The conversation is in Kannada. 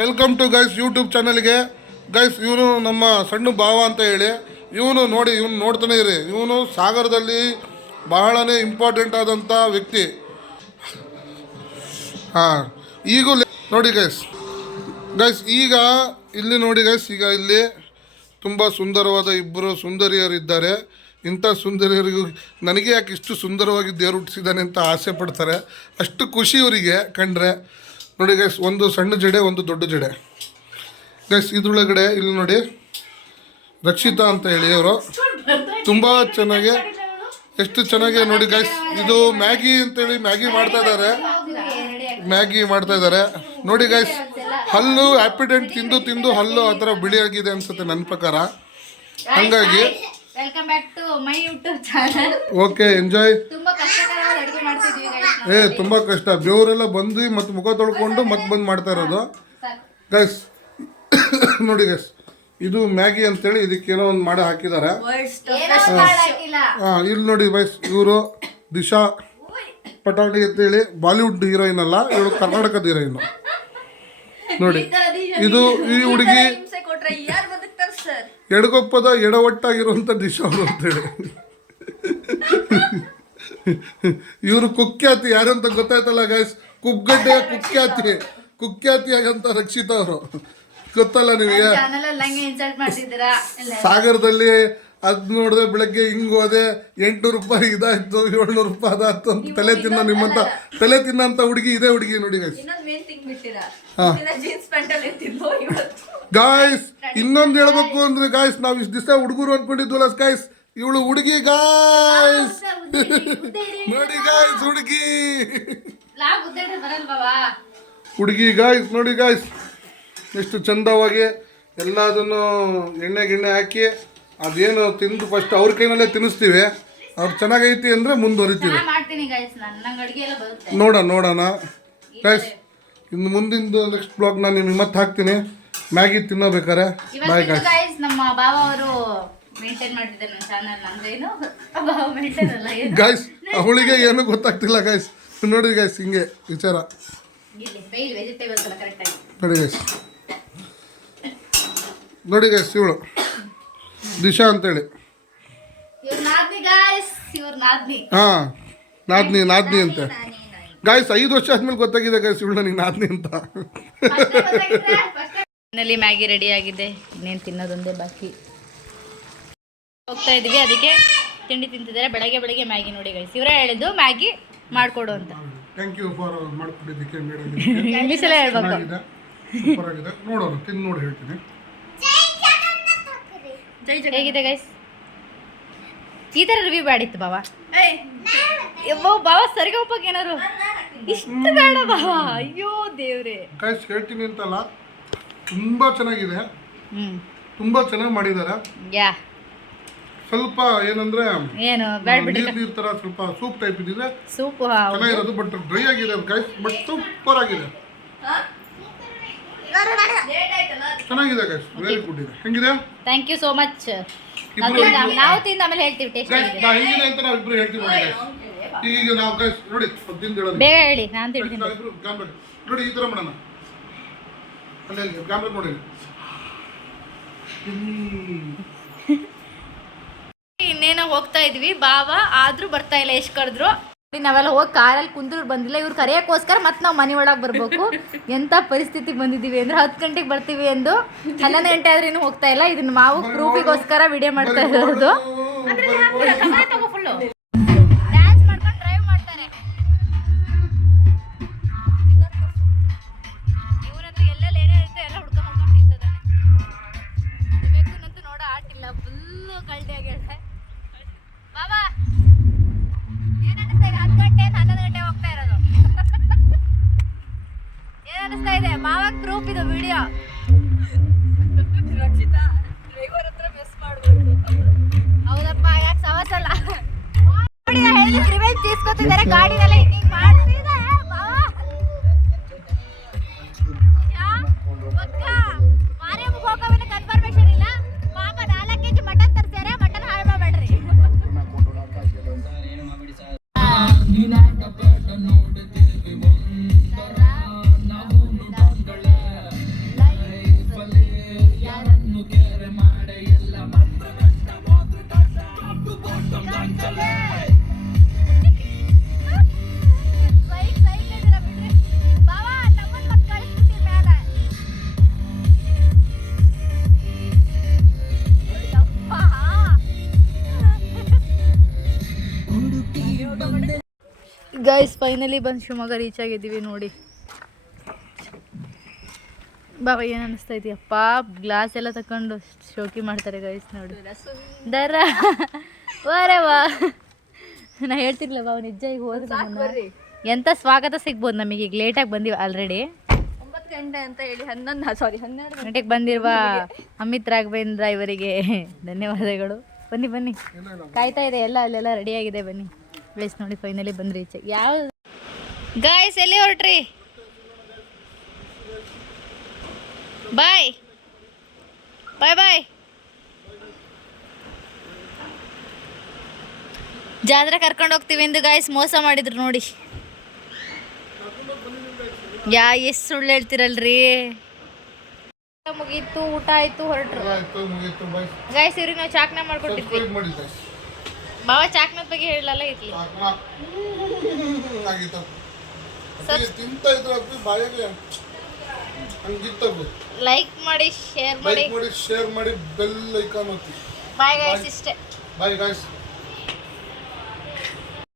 ವೆಲ್ಕಮ್ ಟು ಗೈಸ್ ಯೂಟ್ಯೂಬ್ ಚಾನಲ್ಗೆ. ಗೈಸ್ ಇವನು ನಮ್ಮ ಸಣ್ಣ ಭಾವ ಅಂತ ಹೇಳಿ, ಇವನು ನೋಡಿ, ಇವನು ನೋಡ್ತಾನೆ ಇರಿ. ಇವನು ಸಾಗರದಲ್ಲಿ ಬಹಳನೇ ಇಂಪಾರ್ಟೆಂಟ್ ಆದಂಥ ವ್ಯಕ್ತಿ. ಹಾಂ, ಈಗೂ ನೋಡಿ ಗೈಸ್ ಈಗ ಇಲ್ಲಿ ನೋಡಿ ಗೈಸ್, ಈಗ ಇಲ್ಲಿ ತುಂಬ ಸುಂದರವಾದ ಇಬ್ಬರು ಸುಂದರಿಯರಿದ್ದಾರೆ. ಇಂಥ ಸುಂದರಿಯರಿಗೂ ನನಗೆ ಯಾಕೆ ಇಷ್ಟು ಸುಂದರವಾಗಿ ದೇವರು ಹುಟ್ಟಿಸಿದ್ದಾನೆ ಅಂತ ಆಸೆ ಪಡ್ತಾರೆ. ಅಷ್ಟು ಖುಷಿ ಇವರಿಗೆ ಕಂಡ್ರೆ. ನೋಡಿ ಗೈಸ್, ಒಂದು ಸಣ್ಣ ಜಡೆ, ಒಂದು ದೊಡ್ಡ ಜಡೆ. ಗೈಸ್ ಇದ್ರೊಳಗಡೆ ಇಲ್ಲಿ ನೋಡಿ ರಕ್ಷಿತಾ ಅಂತ ಹೇಳಿ ಅವರು ತುಂಬ ಚೆನ್ನಾಗಿ, ಎಷ್ಟು ಚೆನ್ನಾಗಿ ನೋಡಿ ಗೈಸ್. ಇದು ಮ್ಯಾಗಿ ಅಂತೇಳಿ ಮ್ಯಾಗಿ ಮಾಡ್ತಾ ಇದ್ದಾರೆ ನೋಡಿ ಗೈಸ್. ಹಲ್ಲು ಆ್ಯಪಿಡೆಂಟ್ ತಿಂದು ಹಲ್ಲು ಆ ಥರ ಬಿಳಿಯಾಗಿದೆ ಅನ್ಸುತ್ತೆ ನನ್ನ ಪ್ರಕಾರ. ಹಂಗಾಗಿ welcome back to my YouTube channel. Okay, enjoy. ತುಂಬಾ ಕಷ್ಟಕರವಾದ ಅಡುಗೆ ಮಾಡ್ತಿದ್ವಿ ಗೈಸ್. ತುಂಬಾ ಕಷ್ಟ, ಬೆವರೆಲ್ಲ ಬಂದು ಮತ್ತೆ ಮುಖ ತೊಳ್ಕೊಂಡು ಮತ್ತೆ ಬಂದು ಮಾಡ್ತಾ ಇರೋದು ಗೈಸ್. ನೋಡಿ ಗೈಸ್, ಇದು ಮ್ಯಾಗಿ ಅಂತೇಳಿ ಇದಕ್ಕೇನೋ ಒಂದು ಮಾಡಿ ಹಾಕಿದ್ದಾರೆ. ಇಲ್ಲಿ ನೋಡಿ ಗೈಸ್, ಇವರು ದಿಶಾ ಪಟಾಣಿ ಅಂತೇಳಿ ಬಾಲಿವುಡ್ ಹೀರೋಯಿನ್ ಅಲ್ಲ, ಇವಳು ಕರ್ನಾಟಕದ ಹೀರೋಯಿನ್. ನೋಡಿ, ಇದು ಈ ಹುಡುಗಿ ಎಡಗೊಪ್ಪದ ಎಡವಟ್ಟಾಗಿರುವಂಥ ದಿಶಾ ಅವರು ಅಂತೇಳಿ. ಇವರು ಕುಖ್ಯಾತಿ ಯಾರು ಅಂತ ಗೊತ್ತಾಯ್ತಲ್ಲ ಗೈಸ್. ಕುಗ್ಗಡ್ಡೆಯ ಕುಖ್ಯಾತಿ ಆಗಂತ ರಕ್ಷಿತಾ ಅವರು ಗೊತ್ತಲ್ಲ ನಿಮಗೆ. ಸಾಗರದಲ್ಲಿ ಅದ್ ನೋಡಿದ್ರೆ ಬೆಳಗ್ಗೆ ಹಿಂಗ್ ಹೋದೆ, 800 ರೂಪಾಯಿ ಇದಾಯ್ತು, 700 ರೂಪಾಯಿ ಅದಾಯ್ತು ಅಂತ ತಲೆ ತಿನ್ನಂತ ಹುಡುಗಿ ಇದೇ ಹುಡುಗಿ ನೋಡಿ ಗೈಸ್. ಗಾಯ್ಸ್ ಇನ್ನೊಂದು ಹೇಳ್ಬೇಕು ಅಂದ್ರೆ ಗಾಯ್ಸ್, ನಾವು ಇಷ್ಟು ದಿವಸ ಹುಡುಗರು ಅನ್ಕೊಂಡಿದ್ವಲ್ಲ ಗಾಯ್ಸ್, ಇವಳು ಹುಡುಗಿ ಗಾಯ್ಸ್. ನೋಡಿ ಗಾಯ್ಸ್, ಹುಡುಗಿ ಗಾಯ್ಸ್. ನೋಡಿ ಗಾಯ್ಸ್, ಎಷ್ಟು ಚಂದವಾಗಿ ಎಲ್ಲದನ್ನು ಎಣ್ಣೆ ಗಿಣ್ಣೆ ಹಾಕಿ ಅದೇನು ತಿಂದು ಫಸ್ಟ್ ಅವ್ರ ಕೈನಲ್ಲೇ ತಿನ್ನಿಸ್ತೀವಿ. ಅವ್ರು ಚೆನ್ನಾಗೈತಿ ಅಂದರೆ ಮುಂದುವರಿತೀವಿ. ನೋಡೋಣ ಗೈಸ್. ಇನ್ನು ಮುಂದಿಂದು ನೆಕ್ಸ್ಟ್ ಬ್ಲಾಗ್ ನಾನು ನಿಮಗೆ ಮತ್ತೆ ಹಾಕ್ತೀನಿ ಮ್ಯಾಗಿ ತಿನ್ನೋಬೇಕಾರೆ. Bye guys. ನಮ್ಮ ಬಾವ ಅವರು ಮೇಂಟೈನ್ ಮಾಡ್ತಿದ್ದಾರೆ ನನ್ನ ಚಾನಲ್. ಅಂದ್ರೇನು ಬಾವ ಮೇಂಟೈನ್ ಅಲ್ಲ ಗೈಸ್, ಅವಳಿಗೆ ಏನು ಗೊತ್ತಾಗ್ತಿಲ್ಲ ಗೈಸ್. ನೋಡಿ ಗೈಸ್, ಹಿಂಗೆ ವಿಚಾರ. ನೋಡಿ ಗೈಸ್, ಇವಳು ದಿಶಾ ಅಂತೇಳಿ. ಹಾಂ, ನಾದ್ನಿ ಅಂತ ಗಾಯ್ಸ್. 5 ವರ್ಷ ಆದ್ಮೇಲೆ ಗೊತ್ತಾಗಿದೆ ಗಾಯ್ಸ್ ಇವಳು ನನಗೆ ನಾದ್ನಿ ಅಂತ. ಮನೆಯಲ್ಲಿ ಮ್ಯಾಗಿ ರೆಡಿ ಆಗಿದೆ, ಇನ್ನೇನು ತಿನ್ನೋದೊಂದೇ ಬಾಕಿ. ಹೋಗ್ತಾ ಇದೀವಿ, ಅದಕ್ಕೆ ತಿಂಡಿ ತಿಂತಿದ್ದಾರೆ. ಬೆಳಗ್ಗೆ ಮ್ಯಾಗಿ ನೋಡಿ ಗೈಸ್. ಇವರೇ ಹೇಳಿದ್ದು ಮ್ಯಾಗಿ ಮಾಡಿಕೊಡು ಅಂತ. ಥ್ಯಾಂಕ್ ಯು ಫಾರ್ ಮಾಡ್ಕೊಟ್ಟಿದ್ದಕ್ಕೆ ಮೇಡಮ್. ಇಂಗ್ಲೀಷಲ್ಲೇ ಹೇಳ್ಬೇಕು. ಸೂಪರ್ ಆಗಿದೆ, ನೋಡೋಣ, ತಿಂದು ನೋಡಿ ಹೇಳ್ತೀನಿ ಹೇಗಿದೆ ಗೈಸ್. ಈ ಥರ ರಿವ್ಯೂ ಬೇಡಿತ್ತು ಬಾವ. ಬಾವ ಸರಿಗೆ ಹೋಗಕ್ಕೆ ಏನಾರು ಇಷ್ಟು ಬೇಡ ಬಾವ. ಅಯ್ಯೋ ದೇವ್ರೆ ಗೈಸ್, ಹೇಳ್ತೀನಿ ಅಂತಲ್ಲ, ತುಂಬಾ ಚೆನ್ನಾಗಿದೆ, ತುಂಬಾ ಚೆನ್ನಾಗಿ ಮಾಡಿದ್ದಾರೆ. ಯಾ ಸ್ವಲ್ಪ ಏನಂದ್ರೆ ಏನು ನೀರ್ ತರ ಸ್ವಲ್ಪ ಸೂಪ್ ಟೈಪ್ ಇದಿದೆ, ಸೂಪ್ ಚೆನ್ನಾಗಿರೋದು. ಬಟ್ ಡ್ರೈ ಆಗಿದೆ ಗೈಸ್, ಬಟ್ ಸೂಪರ್ ಆಗಿದೆ, ಚೆನ್ನಾಗಿದೆ ಗೈಸ್. ವೆರಿ ಗುಡ್ ಇದೆ. ಹೆಂಗಿದೆ? Thank you so much. ನಾವು ತಿಂದ ಆಮೇಲೆ ಹೇಳ್ತೀವಿ ಟೇಸ್ಟ್ ಹೇಗಿದೆ ಅಂತ ನಾವು ಇಬ್ರು ಹೇಳ್ತೀವಿ ನೋಡಿ ಗೈಸ್. ಈಗ ನಾವು ಗೈಸ್ ನೋಡಿ ತಿಂದು ಹೇಳೋದು. ಬೇಗ ಹೇಳಿ, ನಾನು ತಿಂತೀನಿ. ನೋಡಿ ಈ ತರ ಮಾಡೋಣ. ಅಲ್ಲಿ ಕ್ಯಾಮ್ರಾ ನೋಡಿ. ಇನ್ನೇನೋ ಹೋಗ್ತಾ ಇದ್ವಿ, ಬಾವ ಆದ್ರೂ ಬರ್ತಾ ಇಲ್ಲ. ಎಷ್ಟು ಕರೆದ್ರು ನಾವೆಲ್ಲ ಹೋಗಿ ಕಾರಲ್ಲಿ ಕುಂದ್ರು ಬಂದಿಲ್ಲ. ಇವ್ರು ಕರೆಯೋಕ್ಕೋಸ್ಕರ ಮತ್ತೆ ನಾವು ಮನೆ ಒಳಗೆ ಬರಬೇಕು. ಎಂಥ ಪರಿಸ್ಥಿತಿಗೆ ಬಂದಿದ್ದೀವಿ ಅಂದ್ರೆ 10 ಗಂಟೆಗೆ ಬರ್ತೀವಿ ಎಂದು 11 ಗಂಟೆ ಆದ್ರೂ ಇನ್ನೂ ಹೋಗ್ತಾ ಇಲ್ಲ. ಇದನ್ನ ನಾವು ಪ್ರೂಫಿಗೋಸ್ಕರ ವಿಡಿಯೋ ಮಾಡ್ತಾ ಇರೋದು. ಡ್ಯಾನ್ಸ್ ಮಾಡ್ಕೊಂಡು ಡ್ರೈವ್ ಮಾಡ್ತಾರೆ. ಇವರಂತೂ ಎಲ್ಲೆಲ್ಲಿ ಏನೇ ಇರುತ್ತೆ ಎಲ್ಲ ಹುಡ್ಕೊಂಡು ತಿಂತಿದ್ದಾನೆ. ಬೇಕಂತೂ ನೋಡೋ ಆಟಿಲ್ಲ, ಫುಲ್ಲು ಕಳ್ದಿಯಾಗಿ ಹೇಳ್ದೆ. ಬಾಬಾ ಏನ್ ಅನಿಸ್ತಾ ಇದೆ? 10 ಗಂಟೆ 11 ಗಂಟೆ ಹೋಗ್ತಾ ಇರೋದು. ಏನ್ ಅನಿಸ್ತಾ ಇದೆ? ಮಾವಾಗ ಪ್ರೂಫ್ ಇದು ವಿಡಿಯೋ. ರಕ್ಷಿತಾ ಡ್ರೈವರ್ ಹತ್ರ ಮಿಸ್ ಮಾಡ್ಬೋದು. ಹೌದಪ್ಪ, ಯಾಕೆ ಸವಸಲ್ಲ ನೋಡಿ. ಹೇಳಿ ರಿವೆಂಜ್ ತೀಸ್ಕೊತಿದ್ದಾರೆ ಗಾಡಿನೆಲ್ಲ ಹಿಂಗೆ ಮಾಡ್ತಿದ್ದಾರೆ. ಮಾರ್ಯಮ್ಮಗೆ ಹೋಗೋವಿನ ಕನ್ಫರ್ಮೇಶನ್ ಇಲ್ಲ. ಪಾಪ 4 kg ಮಟನ್ ತರ್ಸ್ಯಾರೆ. ಮಟನ್ ಹಾಳು ಮಾಡಬೇಡ್ರಿ. ಗೈಸ್ ಫೈನಲಿ ಬಂದು ಶಿವಮೊಗ್ಗ ರೀಚ್ ಆಗಿದ್ದೀವಿ ನೋಡಿ. ಬಾಬಾ ಏನು ಅನಿಸ್ತಾ ಇದೆಯಪ್ಪ, ಗ್ಲಾಸ್ ಎಲ್ಲ ತಗೊಂಡು ಶೋಕಿ ಮಾಡ್ತಾರೆ ಗೈಸ್ ನೋಡಿ. ದರ ವಾರೆ ವಾ, ನಾ ಹೇಳ್ತಿರ್ಲಿಲ್ಲ ಬಾಬು ನಿಜ ಈಗ ಹೋದ್ರೆ ಎಂಥ ಸ್ವಾಗತ ಸಿಗ್ಬೋದು ನಮಗೆ. ಈಗ ಲೇಟಾಗಿ ಬಂದೀವಿ ಆಲ್ರೆಡಿ. 9 ಗಂಟೆ ಅಂತ ಹೇಳಿ 12 ಗಂಟೆಗೆ ಬಂದಿರುವ ಅಮಿತ್ ರಾಘವೇಂದ್ರ ಇವರಿಗೆ ಧನ್ಯವಾದಗಳು. ಬನ್ನಿ ಬನ್ನಿ, ಕಾಯ್ತಾ ಇದೆ ಎಲ್ಲ, ಅಲ್ಲೆಲ್ಲ ರೆಡಿ ಆಗಿದೆ. ಬನ್ನಿ ಗೈಸ್ ನೋಡಿ ಫೈನಲಿ ಬಂದ್ರಿ ಈಚೆ. ಯಾವ ಗೈಸ್ ಎಲ್ಲಿ ಹೊರಟ್ರಿ? ಬಾಯ್ ಬಾಯ್ ಬಾಯ್. ಜಾತ್ರೆ ಕರ್ಕೊಂಡು ಹೋಗ್ತೀವಿ ಎಂದು ಗಾಯ್ಸ್ ಮೋಸ ಮಾಡಿದ್ರು ನೋಡಿ. ಎಷ್ಟು ಸುಳ್ಳು ಹೇಳ್ತಿರಲ್ರಿ. ಮುಗೀತು, ಊಟ ಆಯ್ತು, ಹೊರಟ್ರು ಗಾಯ್ಸ್. ಇವ್ರಿಗೆ ನಾವು ಚಾಕ್ನ ಮಾಡ್ಕೊಟ್ಟಿದ್ವಿ. ಬಾಬಾ ಚಾಕ್ನದ ಬಗ್ಗೆ ಹೇಳಲ್ಲ ಇರ್ಲಿ. ಲೈಕ್ ಮಾಡಿ, ಶೇರ್ ಮಾಡಿ, ಬೆಲ್ ಐಕಾನ್ ಒತ್ತಿ. Bye guys. ಇಷ್ಟೇ. Bye guys.